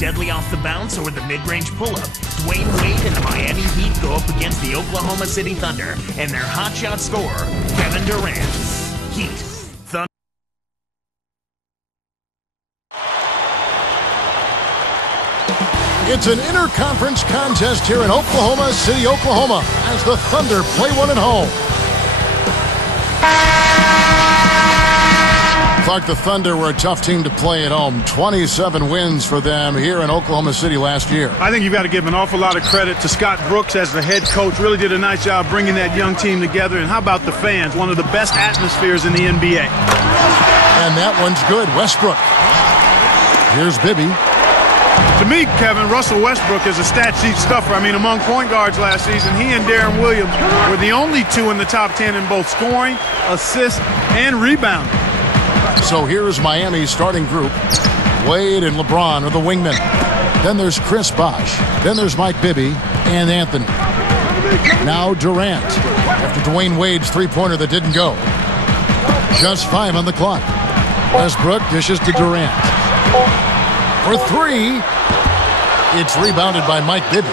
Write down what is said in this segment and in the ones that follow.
deadly off the bounce or the mid-range pull-up, Dwayne Wade and the Miami Heat go up against the Oklahoma City Thunder and their hotshot scorer, Kevin Durant. Heat. Thunder. It's an interconference contest here in Oklahoma City, Oklahoma, as the Thunder play one at home. Clark, the Thunder were a tough team to play at home. 27 wins for them here in Oklahoma City last year. I think you've got to give an awful lot of credit to Scott Brooks as the head coach. Really did a nice job bringing that young team together. And how about the fans? One of the best atmospheres in the NBA. And that one's good. Westbrook. Here's Bibby. To me, Kevin, Russell Westbrook is a stat sheet stuffer. I mean, among point guards last season, he and Darren Williams were the only two in the top 10 in both scoring, assists, and rebounding. So here's Miami's starting group. Wade and LeBron are the wingmen. Then there's Chris Bosh. Then there's Mike Bibby and Anthony. Now Durant, after Dwayne Wade's three-pointer that didn't go. Just 5 on the clock. Westbrook dishes to Durant. For 3, it's rebounded by Mike Bibby.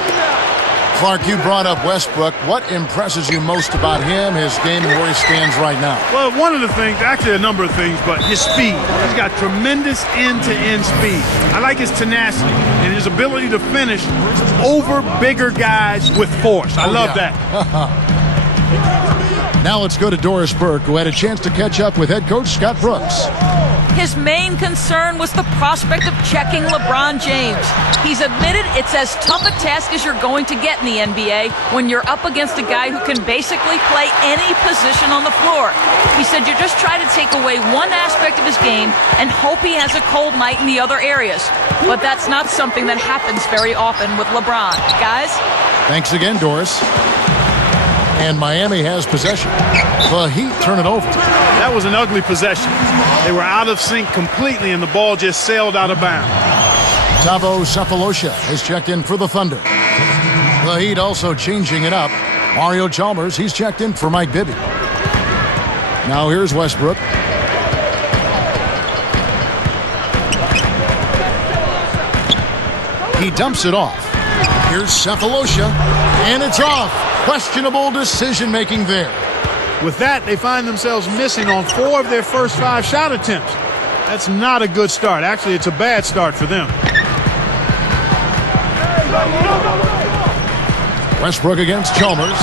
Clark, you brought up Westbrook. What impresses you most about him, his game, and where he stands right now? Well, one of the things, actually a number of things, but his speed. He's got tremendous end-to-end speed. I like his tenacity and his ability to finish over bigger guys with force. I love that. Now let's go to Doris Burke, who had a chance to catch up with head coach Scott Brooks. His main concern was the prospect of checking LeBron James. He's admitted it's as tough a task as you're going to get in the NBA when you're up against a guy who can basically play any position on the floor. He said you just try to take away one aspect of his game and hope he has a cold night in the other areas. But that's not something that happens very often with LeBron. Guys? Thanks again, Doris. And Miami has possession. The Heat turn it over. That was an ugly possession. They were out of sync completely, and the ball just sailed out of bounds. Tavo Cephalosha is checked in for the Thunder. The Heat also changing it up. Mario Chalmers, he's checked in for Mike Bibby. Now here's Westbrook. He dumps it off. Here's Cephalosha, and it's off. Questionable decision-making there. With that, they find themselves missing on 4 of their first 5 shot attempts. That's not a good start. Actually, it's a bad start for them. Westbrook against Chalmers.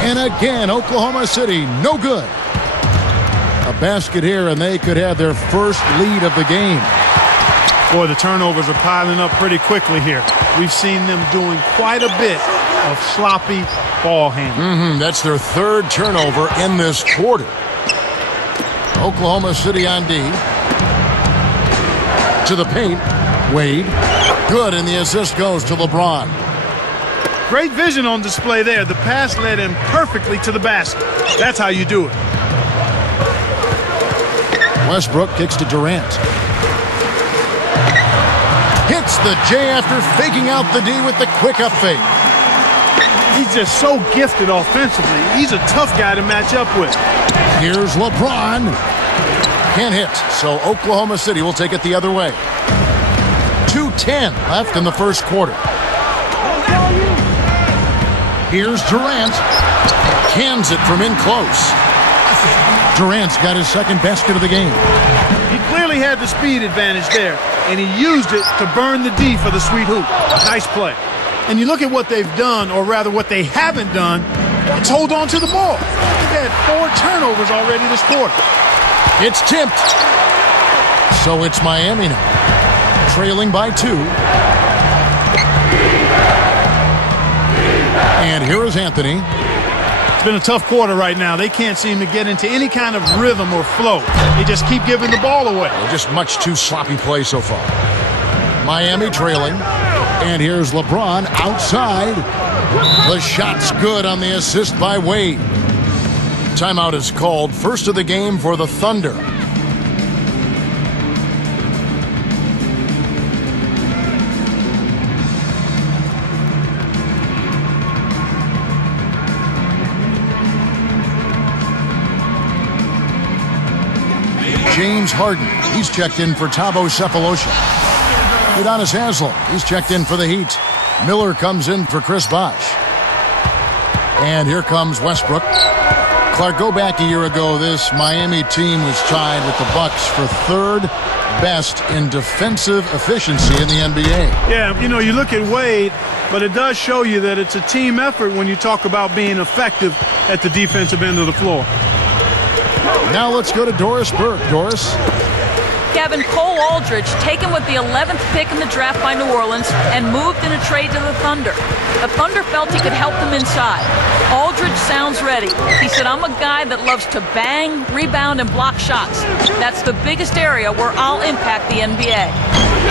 And again, Oklahoma City, no good. A basket here, and they could have their first lead of the game. Boy, the turnovers are piling up pretty quickly here. We've seen them doing quite a bit of sloppy ball handling. That's their 3rd turnover in this quarter. Oklahoma City on D. To the paint. Wade. Good, and the assist goes to LeBron. Great vision on display there. The pass led him perfectly to the basket. That's how you do it. Westbrook kicks to Durant. Hits the J after faking out the D with the quick up fake. He's just so gifted offensively. He's a tough guy to match up with. Here's LeBron. Can't hit, so Oklahoma City will take it the other way. 2:10 left in the first quarter. Here's Durant. Cans it from in close. Durant's got his 2nd basket of the game. He clearly had the speed advantage there, and he used it to burn the D for the sweet hoop. Nice play. And you look at what they've done, or rather what they haven't done, it's hold on to the ball. They've had 4 turnovers already this quarter. It's tipped. So it's Miami now, trailing by 2. And here is Anthony. It's been a tough quarter right now. They can't seem to get into any kind of rhythm or flow. They just keep giving the ball away. Just much too sloppy play so far. Miami trailing. And here's LeBron outside. The shot's good on the assist by Wade. Timeout is called. First of the game for the Thunder. James Harden, he's checked in for Tavo Cephalosha. Udonis Haslem, he's checked in for the Heat. Miller comes in for Chris Bosh. And here comes Westbrook. Clark, go back a year ago. This Miami team was tied with the Bucks for third best in defensive efficiency in the NBA. Yeah, you know, you look at Wade, but it does show you that it's a team effort when you talk about being effective at the defensive end of the floor. Now let's go to Doris Burke. Doris? Kevin, Cole Aldridge, taken with the 11th pick in the draft by New Orleans and moved in a trade to the Thunder. The Thunder felt he could help them inside. Aldridge sounds ready. He said, I'm a guy that loves to bang, rebound, and block shots. That's the biggest area where I'll impact the NBA.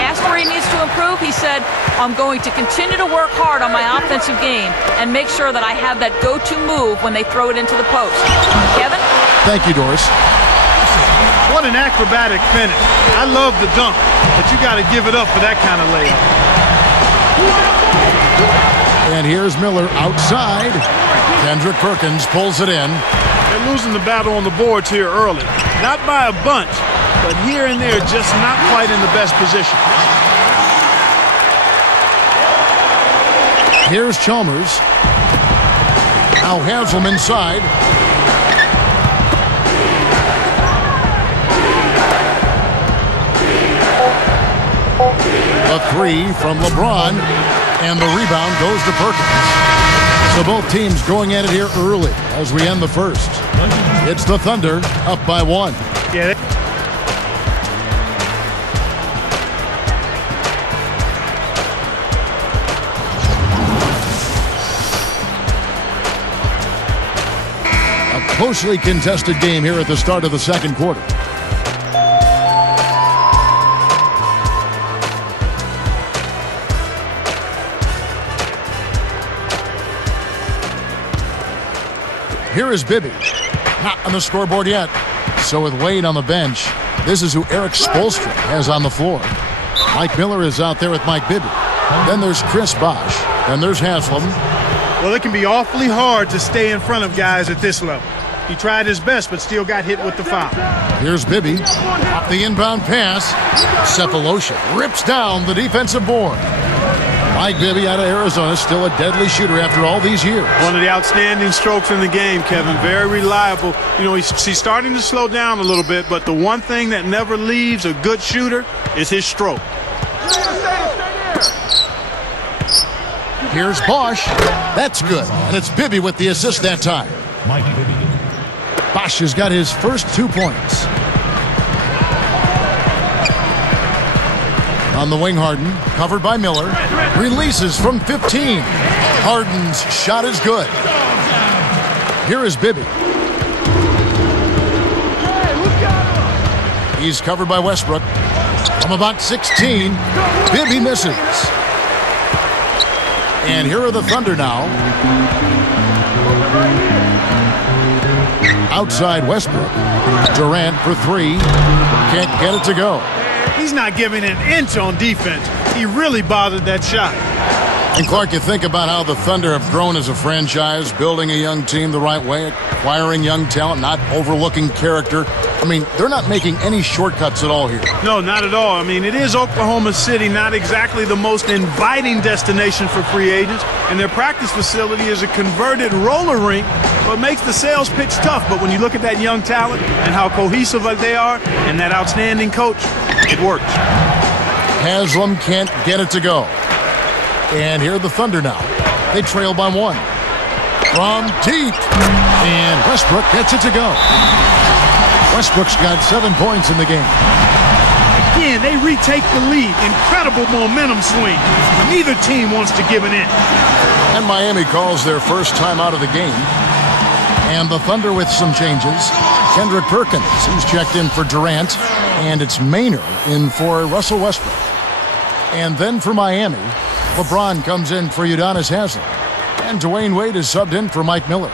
Asked where he needs to improve, he said, I'm going to continue to work hard on my offensive game and make sure that I have that go-to move when they throw it into the post. Kevin? Thank you, Doris. What an acrobatic finish. I love the dunk, but you got to give it up for that kind of layup. And here's Miller outside. Kendrick Perkins pulls it in. They're losing the battle on the boards here early. Not by a bunch, but here and there, just not quite in the best position. Here's Chalmers. Now Haslem inside. A three from LeBron, and the rebound goes to Perkins. So both teams going at it here early as we end the first. It's the Thunder up by one. Yeah. A closely contested game here at the start of the second quarter. Here is Bibby. Not on the scoreboard yet. So with Wade on the bench, this is who Eric Spoelstra has on the floor. Mike Miller is out there with Mike Bibby. Then there's Chris Bosh. Then there's Haslem. Well, it can be awfully hard to stay in front of guys at this level. He tried his best, but still got hit with the foul. Here's Bibby. Off the inbound pass. Cephalosha rips down the defensive board. Mike Bibby out of Arizona, still a deadly shooter after all these years. One of the outstanding strokes in the game, Kevin. Very reliable. You know, he's starting to slow down a little bit, but the one thing that never leaves a good shooter is his stroke. Here's Bosh. That's good. And it's Bibby with the assist that time. Bosh has got his first 2 points. On the wing, Harden, covered by Miller, releases from 15. Harden's shot is good. Here is Bibby. He's covered by Westbrook. From about 16, Bibby misses. And here are the Thunder now. Outside Westbrook. Durant for three. Can't get it to go. He's not giving an inch on defense. He really bothered that shot. And Clark, you think about how the Thunder have grown as a franchise, building a young team the right way, acquiring young talent, not overlooking character. I mean, they're not making any shortcuts at all here. No, not at all. I mean, it is Oklahoma City, not exactly the most inviting destination for free agents, and their practice facility is a converted roller rink, what makes the sales pitch tough. But when you look at that young talent and how cohesive they are and that outstanding coach, it works. Haslem can't get it to go. And here are the Thunder now. They trail by one. From deep. And Westbrook gets it to go. Westbrook's got 7 points in the game. Again, they retake the lead. Incredible momentum swing. Neither team wants to give an inch. And Miami calls their first time out of the game. And the Thunder with some changes. Kendrick Perkins, who's checked in for Durant. And it's Maynard in for Russell Westbrook. And then for Miami, LeBron comes in for Udonis Haslem. And Dwayne Wade is subbed in for Mike Miller.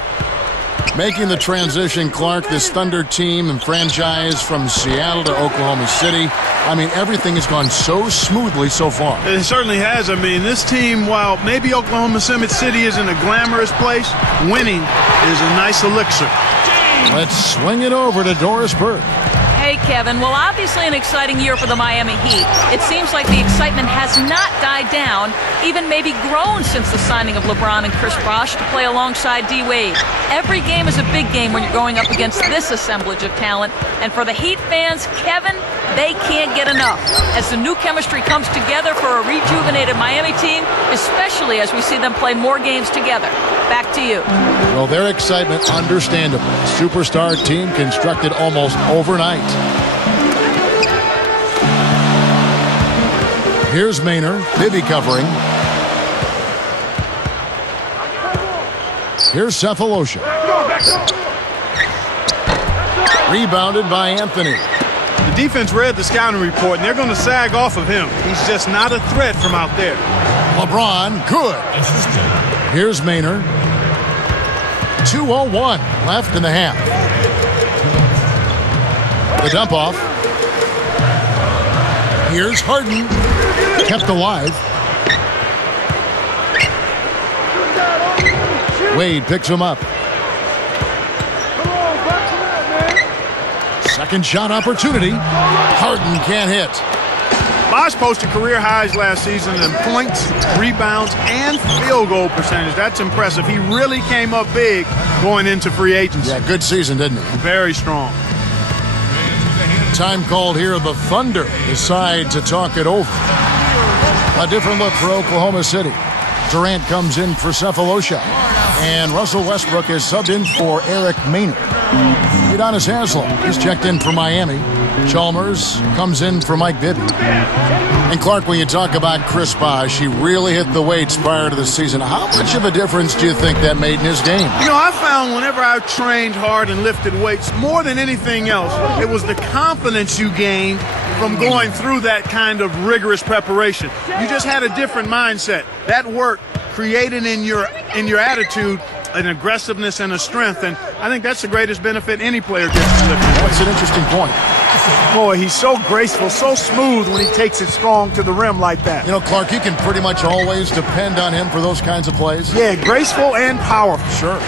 Making the transition, Clark, this Thunder team and franchise from Seattle to Oklahoma City. I mean, everything has gone so smoothly so far. It certainly has. I mean, this team, while maybe Oklahoma City isn't a glamorous place, winning is a nice elixir. Let's swing it over to Doris Burke. Hey, Kevin. Well, obviously an exciting year for the Miami Heat. It seems like the excitement has not died down, even maybe grown since the signing of LeBron and Chris Bosh to play alongside D-Wade. Every game is a big game when you're going up against this assemblage of talent. And for the Heat fans, Kevin, they can't get enough as the new chemistry comes together for a rejuvenated Miami team, especially as we see them play more games together. Back to you. Well, their excitement, understandable. Superstar team constructed almost overnight. Here's Maynard, Bibby covering. Here's Cephalosha. Rebounded by Anthony. The defense read the scouting report, and they're going to sag off of him. He's just not a threat from out there. LeBron, good. Here's Maynard. 2:01 left in the half. The dump off. Here's Harden. Kept alive. Wade picks him up. Second shot opportunity. Harden can't hit. Bosh posted career highs last season in points, rebounds, and field goal percentage. That's impressive. He really came up big going into free agency. Yeah, good season, didn't he? Very strong. Time called here. The Thunder decide to talk it over. A different look for Oklahoma City. Durant comes in for Cephalosha. And Russell Westbrook is subbed in for Eric Maynard. Udonis Haslem is checked in for Miami. Chalmers comes in for Mike Bibby. And Clark, when you talk about Chris Bosh, he really hit the weights prior to the season. How much of a difference do you think that made in his game? You know, I found whenever I trained hard and lifted weights, more than anything else, it was the confidence you gained from going through that kind of rigorous preparation. You just had a different mindset. That work created in your attitude an aggressiveness and a strength, and I think that's the greatest benefit any player gets from lifting. That's an interesting point. Boy, he's so graceful, so smooth when he takes it strong to the rim like that. You know, Clark, you can pretty much always depend on him for those kinds of plays. Yeah, graceful and powerful. Sure.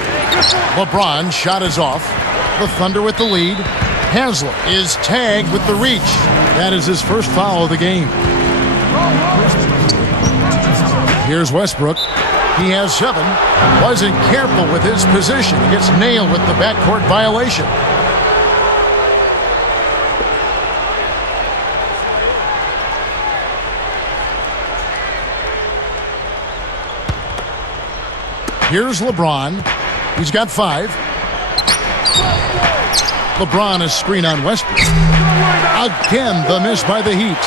LeBron shot is off. The Thunder with the lead. Haslem is tagged with the reach. That is his first foul of the game. Here's Westbrook. He has 7. Wasn't careful with his position. He gets nailed with the backcourt violation. Here's LeBron. He's got 5. LeBron is screen on Westbrook. Again, the miss by the Heat.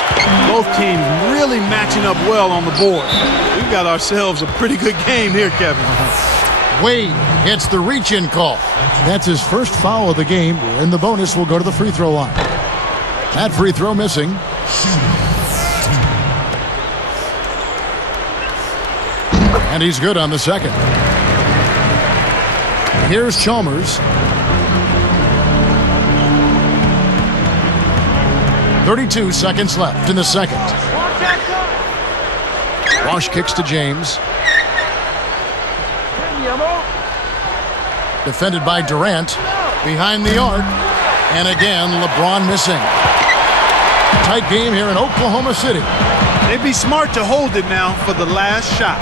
Both teams really matching up well on the board. We've got ourselves a pretty good game here, Kevin. Wade gets the reach-in call. That's his first foul of the game, and the bonus will go to the free throw line. That free throw missing. And he's good on the second. Here's Chalmers. 32 seconds left in the second. Bosh kicks to James. Defended by Durant. Behind the arc. And again, LeBron missing. Tight game here in Oklahoma City. They'd be smart to hold it now for the last shot.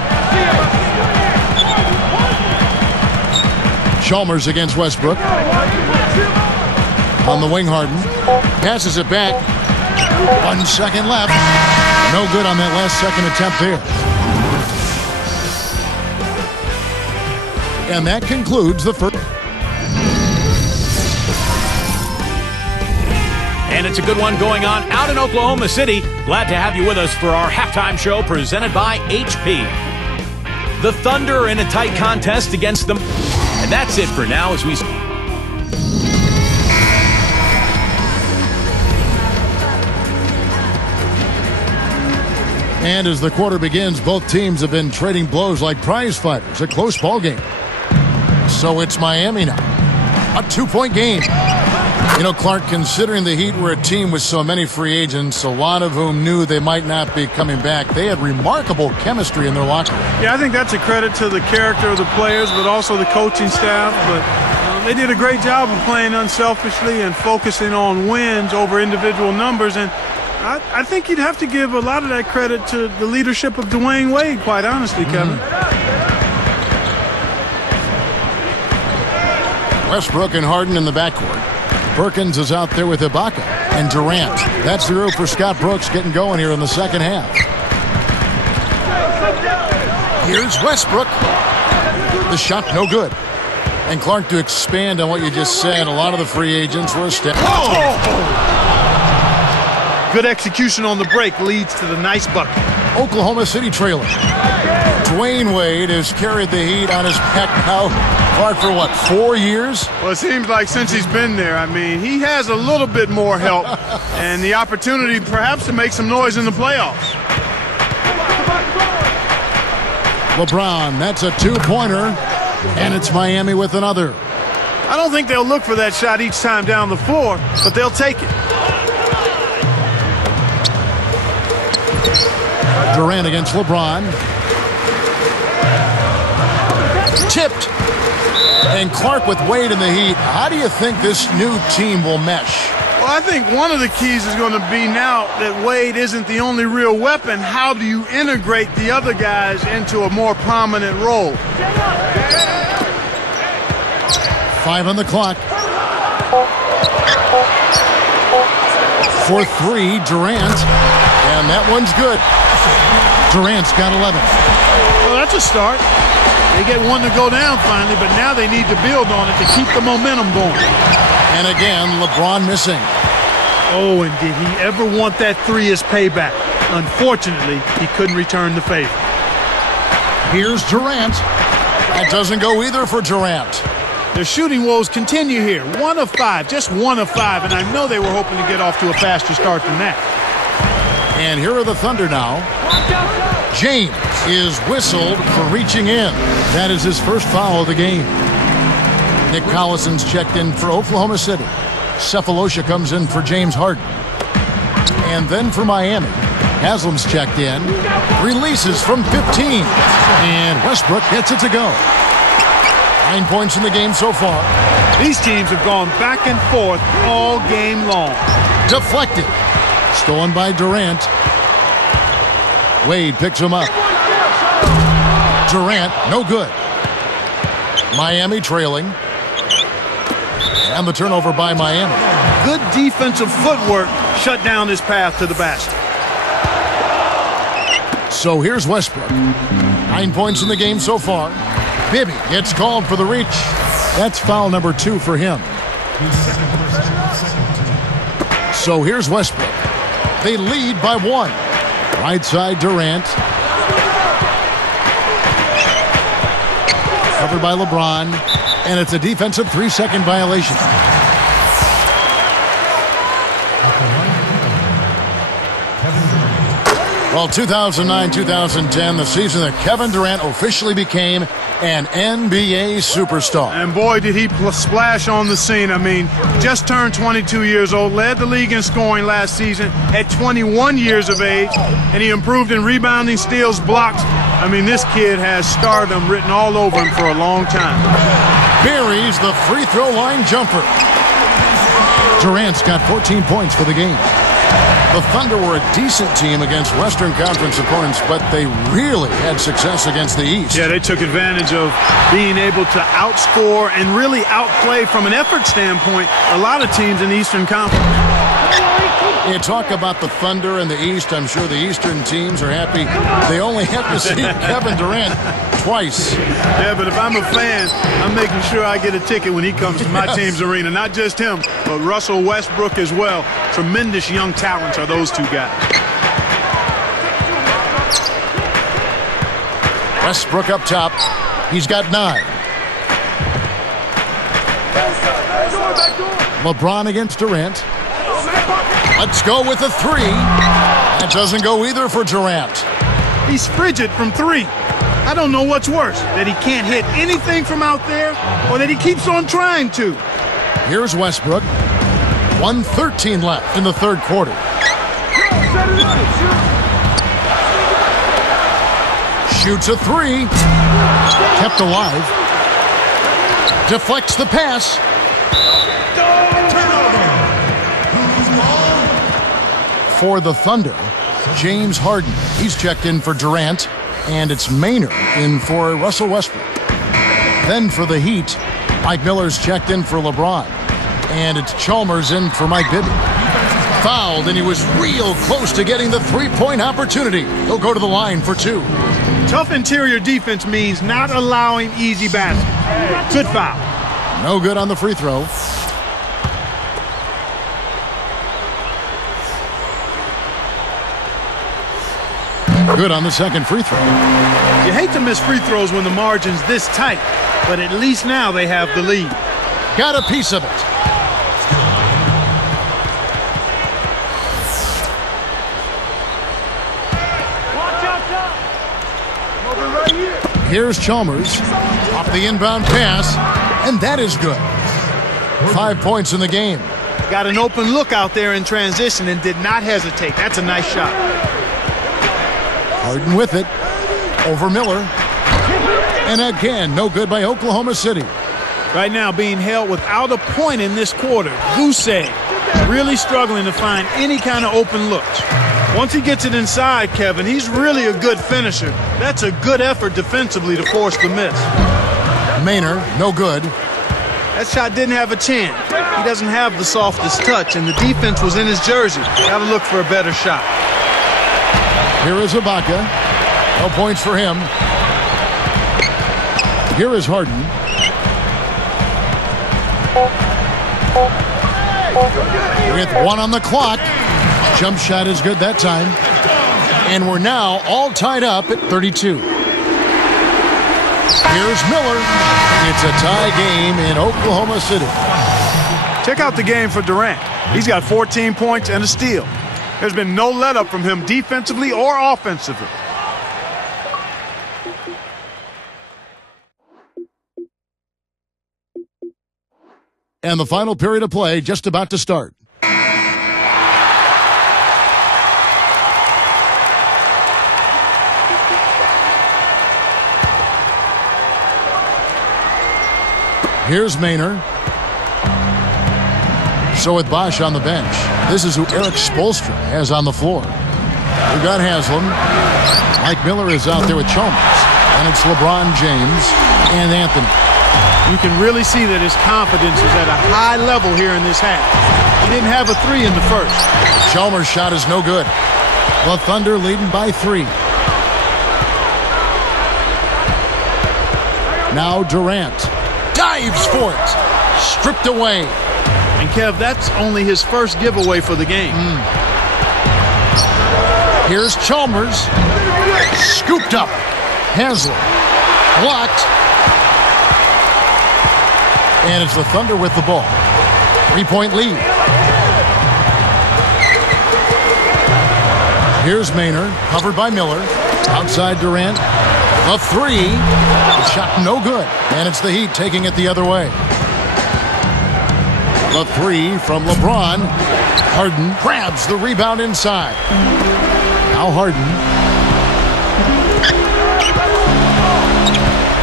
Chalmers against Westbrook. On the wing, Harden. Passes it back. 1 second left. No good on that last second attempt there. And that concludes the first. And it's a good one going on out in Oklahoma City. Glad to have you with us for our halftime show presented by HP. The Thunder are in a tight contest against them. And that's it for now as we... And as the quarter begins, both teams have been trading blows like prize fighters. A close ball game. So it's Miami now. A 2-point game. You know, Clark, considering the Heat were a team with so many free agents, a lot of whom knew they might not be coming back, they had remarkable chemistry in their locker room. Yeah, I think that's a credit to the character of the players, but also the coaching staff. But They did a great job of playing unselfishly and focusing on wins over individual numbers, and I think you'd have to give a lot of that credit to the leadership of Dwayne Wade, quite honestly, Kevin. Westbrook and Harden in the backcourt. Perkins is out there with Ibaka and Durant. That's the group for Scott Brooks getting going here in the second half. Here's Westbrook. The shot no good. And Clark, to expand on what you just said, a lot of the free agents were a step. Good execution on the break leads to the nice bucket. Oklahoma City trailing. Dwayne Wade has carried the heat on his back now, Clark, for what, 4 years? Well, it seems like since he's been there, I mean, he has a little bit more help and the opportunity perhaps to make some noise in the playoffs. LeBron, that's a two-pointer, and it's Miami with another. I don't think they'll look for that shot each time down the floor, but they'll take it. Durant against LeBron. Tipped. And Clark with Wade in the heat. How do you think this new team will mesh? Well, I think one of the keys is going to be now that Wade isn't the only real weapon, how do you integrate the other guys into a more prominent role? 5 on the clock. For 3, Durant. And that one's good. Durant's got 11. Well, that's a start. They get one to go down finally, but now they need to build on it to keep the momentum going. And again, LeBron missing. Oh, and did he ever want that three as payback? Unfortunately, he couldn't return the favor. Here's Durant. That doesn't go either for Durant. Their shooting woes continue here. 1 of 5, just 1 of 5, and I know they were hoping to get off to a faster start than that. And here are the Thunder now. James is whistled for reaching in. That is his first foul of the game. Nick Collison's checked in for Oklahoma City. Cephalosha comes in for James Harden. And then for Miami, Haslam's checked in. Releases from 15. And Westbrook gets it to go. 9 points in the game so far. These teams have gone back and forth all game long. Deflected. Stolen by Durant. Wade picks him up. Durant, no good. Miami trailing. And the turnover by Miami. Good defensive footwork shut down his path to the basket. So here's Westbrook. 9 points in the game so far. Bibby gets called for the reach. That's foul number 2 for him. So here's Westbrook. They lead by 1. Right side Durant. Covered by LeBron. And it's a defensive 3-second violation. Well, 2009-2010, the season that Kevin Durant officially became an NBA superstar. And boy, did he splash on the scene. I mean, just turned 22 years old, led the league in scoring last season at 21 years of age, and he improved in rebounding, steals, blocks. I mean, this kid has stardom written all over him for a long time. Buries the free throw line jumper. Durant's got 14 points for the game. The Thunder were a decent team against Western Conference opponents, but they really had success against the East. Yeah, they took advantage of being able to outscore and really outplay from an effort standpoint a lot of teams in the Eastern Conference. You talk about the Thunder and the East. I'm sure the Eastern teams are happy they only have to see Kevin Durant twice. Yeah, but if I'm a fan, I'm making sure I get a ticket when he comes to my team's arena. Not just him, but Russell Westbrook as well. Tremendous young talents are those two guys. Westbrook up top. He's got 9. LeBron against Durant. Let's go with a 3. That doesn't go either for Durant. He's frigid from 3. I don't know what's worse, that he can't hit anything from out there or that he keeps on trying to. Here's Westbrook. 1:13 left in the third quarter. Shoots a 3. Kept alive. Deflects the pass. For the Thunder, James Harden. He's checked in for Durant, and it's Maynard in for Russell Westbrook. Then for the Heat, Mike Miller's checked in for LeBron, and it's Chalmers in for Mike Bibby. Fouled, and he was real close to getting the three-point opportunity. He'll go to the line for two. Tough interior defense means not allowing easy baskets. Good foul. No good on the free throw. Good on the second free throw. You hate to miss free throws when the margin's this tight, but at least now they have the lead. Got a piece of it. Here's Chalmers off the inbound pass, and that is good. 5 points in the game. Got an open look out there in transition and did not hesitate. That's a nice shot. Harden with it. Over Miller. And again, no good by Oklahoma City. Right now being held without a point in this quarter. Goose egg. Really struggling to find any kind of open looks. Once he gets it inside, Kevin, he's really a good finisher. That's a good effort defensively to force the miss. Maynard, no good. That shot didn't have a chance. He doesn't have the softest touch, and the defense was in his jersey. Got to look for a better shot. Here is Ibaka. No points for him. Here is Harden. With 1 on the clock. Jump shot is good that time. And we're now all tied up at 32. Here's Miller. It's a tie game in Oklahoma City. Check out the game for Durant. He's got 14 points and a steal. There's been no let-up from him defensively or offensively. And the final period of play just about to start. Here's Maynard. So with Bosch on the bench, this is who Eric Spoelstra has on the floor. We've got Haslam. Mike Miller is out there with Chalmers. And it's LeBron James and Anthony. You can really see that his confidence is at a high level here in this half. He didn't have a three in the first. Chalmers' shot is no good. The Thunder leading by 3. Now Durant dives for it. Stripped away. And Kev, that's only his first giveaway for the game. Here's Chalmers. Scooped up. Haslam. Blocked. And it's the Thunder with the ball. 3-point lead. Here's Maynard, covered by Miller. Outside Durant. A 3. The shot no good. And it's the Heat taking it the other way. The 3 from LeBron. Harden grabs the rebound inside. Now Harden.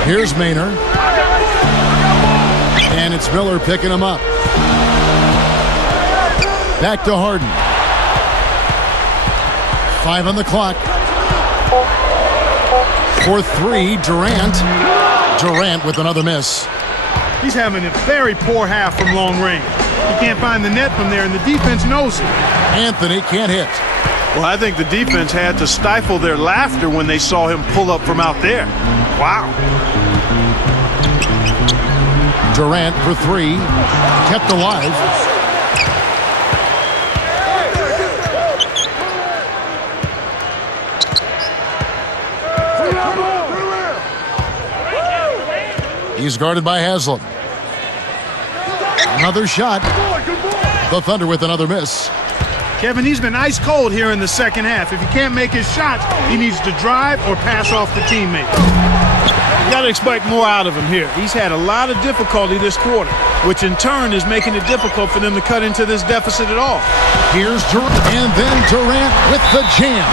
Here's Maynard. And it's Miller picking him up. Back to Harden. 5 on the clock. For 3, Durant. Durant with another miss. He's having a very poor half from long range. He can't find the net from there, and the defense knows it. Anthony can't hit. Well, I think the defense had to stifle their laughter when they saw him pull up from out there. Wow. Durant for 3. Kept alive. He's guarded by Haslam. Another shot. The Thunder with another miss. Kevin, he's been ice cold here in the second half. If he can't make his shots, he needs to drive or pass off the teammate. You got to expect more out of him here. He's had a lot of difficulty this quarter, which in turn is making it difficult for them to cut into this deficit at all. Here's Durant, and then Durant with the jam.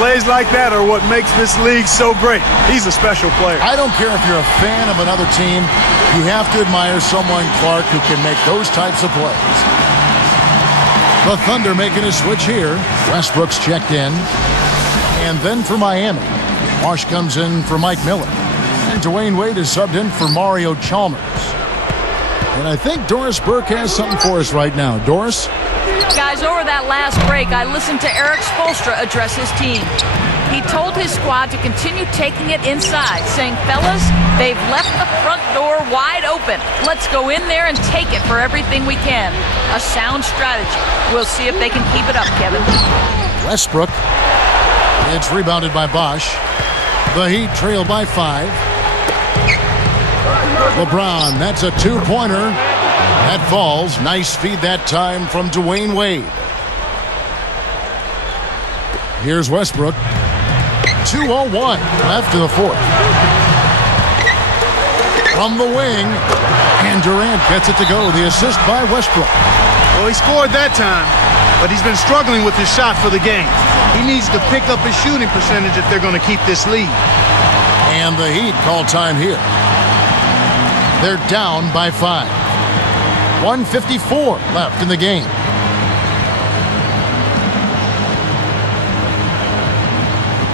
Plays like that are what makes this league so great. He's a special player. I don't care if you're a fan of another team. You have to admire someone, Clark, who can make those types of plays. The Thunder making a switch here. Westbrook's checked in. And then for Miami, Marsh comes in for Mike Miller. And Dwayne Wade is subbed in for Mario Chalmers. And I think Doris Burke has something for us right now. Doris? Guys, over that last break, I listened to Eric Spoelstra address his team. He told his squad to continue taking it inside, saying, fellas, they've left the front door wide open. Let's go in there and take it for everything we can. A sound strategy. We'll see if they can keep it up, Kevin. Westbrook. It's rebounded by Bosch. The Heat trail by 5. LeBron, that's a two-pointer. That falls. Nice feed that time from Dwayne Wade. Here's Westbrook. 2:01 left in the fourth. From the wing. And Durant gets it to go. The assist by Westbrook. Well, he scored that time, but he's been struggling with his shot for the game. He needs to pick up his shooting percentage if they're going to keep this lead. And the Heat call time here. They're down by 5. 1:54 left in the game.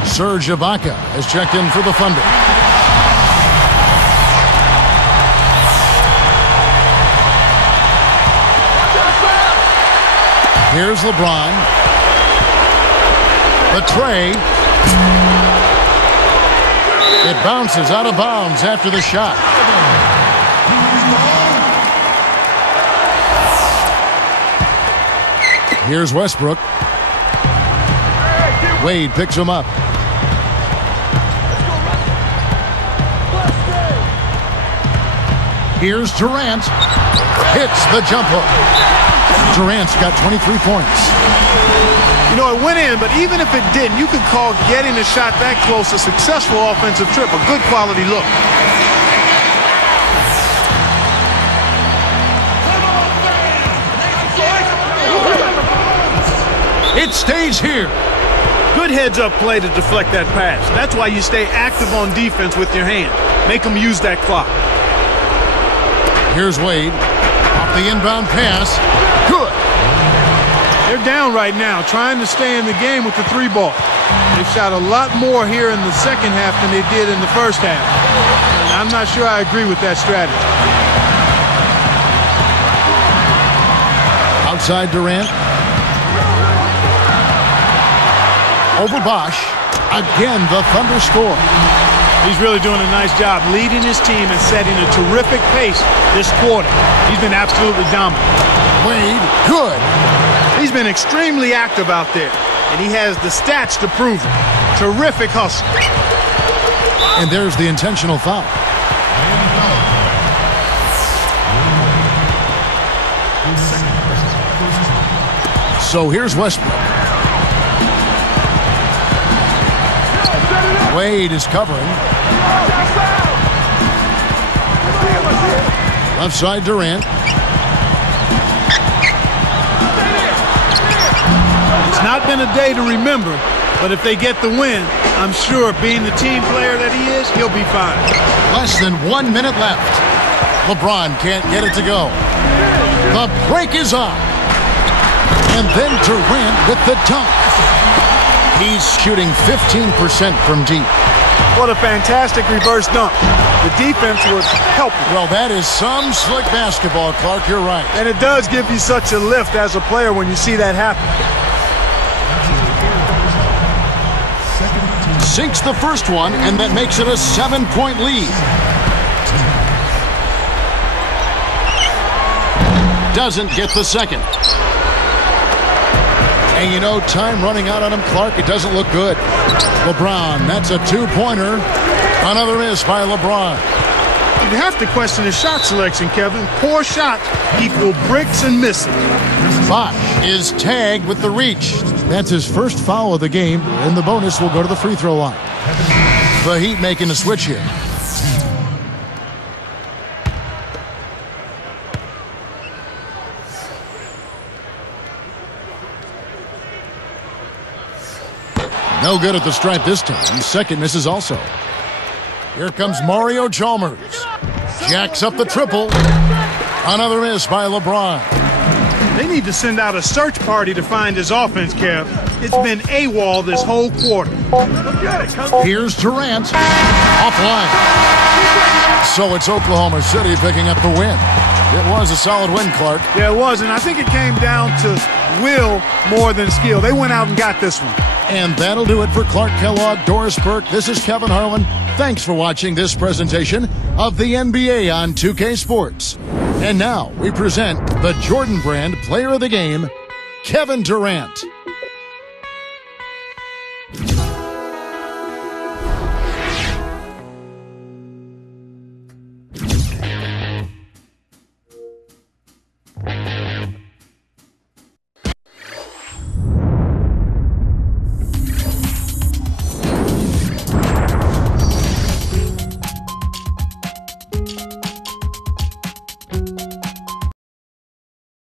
Serge Ibaka has checked in for the Thunder. Here's LeBron. The tray. It bounces out of bounds after the shot. Here's Westbrook. Wade picks him up. Here's Durant. Hits the jump hook. Durant's got 23 points. You know, it went in, but even if it didn't, you could call getting a shot that close a successful offensive trip, a good quality look. It stays here. Good heads-up play to deflect that pass. That's why you stay active on defense with your hand. Make them use that clock. Here's Wade. Off the inbound pass. Good. They're down right now, trying to stay in the game with the 3-ball. They've shot a lot more here in the second half than they did in the first half. And I'm not sure I agree with that strategy. Outside Durant. Over Bosch. Again, the Thunder score. He's really doing a nice job leading his team and setting a terrific pace this quarter. He's been absolutely dominant. Wade, good. He's been extremely active out there, and he has the stats to prove it. Terrific hustle. And there's the intentional foul. So here's Westbrook. Wade is covering. Left side Durant. It's not been a day to remember, but if they get the win, I'm sure being the team player that he is, he'll be fine. Less than 1 minute left. LeBron can't get it to go. The break is on. And then Durant with the dunk. He's shooting 15% from deep. What a fantastic reverse dunk. The defense was helping. Well, that is some slick basketball, Clark. You're right. And it does give you such a lift as a player when you see that happen. Sinks the first one, and that makes it a 7-point lead. Doesn't get the second. And you know, time running out on him, Clark, it doesn't look good. LeBron, that's a 2-pointer. Another miss by LeBron. You have to question his shot selection, Kevin. Poor shot equal bricks and misses. Bosch is tagged with the reach. That's his first foul of the game, and the bonus will go to the free throw line. The Heat making a switch here. No good at the stripe this time. Second misses also. Here comes Mario Chalmers. Jacks up the triple. Another miss by LeBron. They need to send out a search party to find his offense, Kev. It's been AWOL this whole quarter. Here's Durant. Offline. So it's Oklahoma City picking up the win. It was a solid win, Clark. Yeah, it was, and I think it came down to will more than skill. They went out and got this one. And that'll do it for Clark Kellogg, Doris Burke. This is Kevin Harlan. Thanks for watching this presentation of the NBA on 2K Sports. And now we present the Jordan Brand Player of the Game, Kevin Durant.